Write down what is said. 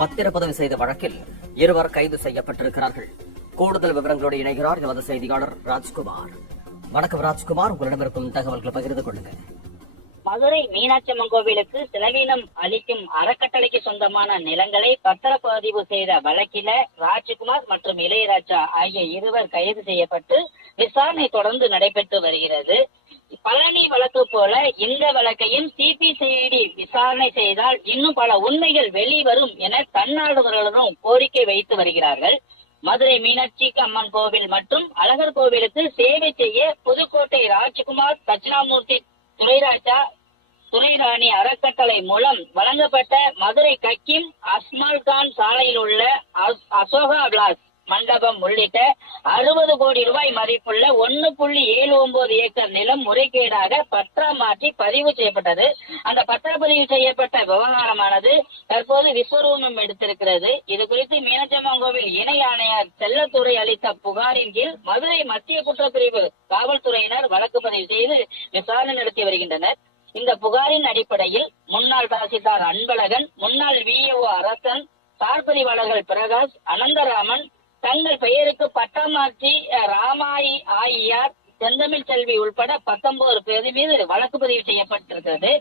பத்திரப்பதிவு செய்த வழக்கில் இருவர் கைது செய்யப்பட்டிருக்கிறார்கள். கூடுதல் விவரங்களோடு இணைகிறார் எமது செய்தியாளர் ராஜ்குமார். வணக்கம் ராஜ்குமார், உங்களிடம் இருக்கும் தகவல்களை பகிர்ந்து கொள்ளுங்க. மதுரை மீனாட்சி அம்மன் கோவிலுக்கு செலவீனம் அளிக்கும் அறக்கட்டளைக்கு சொந்தமான நிலங்களை பத்திரப்பதிவு செய்த வழக்கில ராஜ்குமார் மற்றும் இளையராஜா ஆகிய இருவர் கைது செய்யப்பட்டு விசாரணை தொடர்ந்து நடைபெற்று வருகிறது. பழனி வழக்கு போல இந்த வழக்கையும் சிபிசிஐடி விசாரணை செய்தால் இன்னும் பல உண்மைகள் வெளிவரும் என தன்னார்வலர்களும் கோரிக்கை வைத்து வருகிறார்கள். மதுரை மீனாட்சி அம்மன் கோவில் மற்றும் அழகர் கோவிலுக்கு சேவை செய்ய புதுக்கோட்டை ராஜ்குமார், தட்சிணாமூர்த்தி, துரைராணி அறக்கட்டளை மூலம் வழங்கப்பட்ட மதுரை கக்கிம் அஸ்மால்கான் சாலையில் உள்ள அசோகா விலாஸ் மண்டபம் உள்ளிட்ட 60 கோடி ரூபாய் மதிப்புள்ள 1.79 ஏக்கர் நிலம் முறைகேடாக பற்றா மாற்றி பதிவு செய்யப்பட்டது. அந்த பத்திரப்பதிவு செய்யப்பட்ட விவகாரமானது தற்போது விஸ்வரூபம் எடுத்திருக்கிறது. இது குறித்து மீனாட்சி அம்மன் கோவில் இணை ஆணையர் செல்லத்துறை அளித்த புகாரின் கீழ் மதுரை மத்திய குற்றப்பிரிவு காவல்துறையினர் வழக்கு பதிவு செய்து விசாரணை நடத்தி வருகின்றனர். இந்த புகாரின் அடிப்படையில் முன்னாள் தாசில்தார் அன்பழகன், முன்னாள் விஏஓ அரசன், சார்பதிவாளர்கள் பிரகாஷ், அனந்தராமன் தங்கள் பெயருக்கு பட்டா மாற்றி ராமாயி ஆயியார், செந்தமிழ் செல்வி உள்பட 19 பேர் மீது வழக்கு பதிவு செய்யப்பட்டிருக்கிறது.